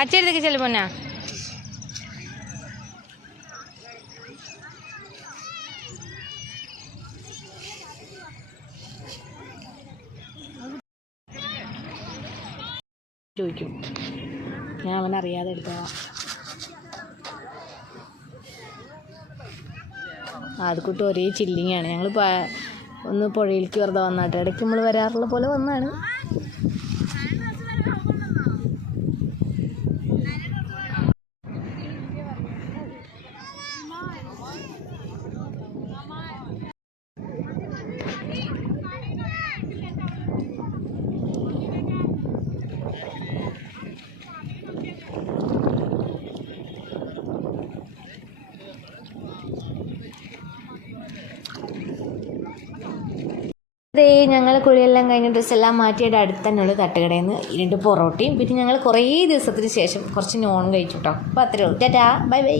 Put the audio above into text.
അച്ഛടുത്തേക്ക് ചെല്ലു പൊന്നാ ചോദിക്കും. ഞാൻ അവനറിയാതെ എടുത്തതാ. ആദ്യക്കൂട്ട് ഒരേ ചില്ലിങ്ങാണ് ഞങ്ങൾ ഒന്ന് പുഴയിലേക്ക് വെറുതെ വന്നാട്ടെ. ഇടയ്ക്ക് നമ്മൾ വരാറുള്ള പോലെ വന്നാണ്. അതേ ഞങ്ങൾ കുളിയെല്ലാം കഴിഞ്ഞ് ഡ്രസ്സെല്ലാം മാറ്റിയിട്ട് അടുത്ത് തന്നെയുള്ള തട്ടുകടയിൽ നിന്ന് രണ്ട് പൊറോട്ടയും. പിന്നെ ഞങ്ങൾ കുറേ ദിവസത്തിന് ശേഷം കുറച്ച് നോൺ കഴിച്ചു കേട്ടോ അപ്പോൾ അത്രേ ഉള്ളൂ. ടാറ്റാ. Bye bye.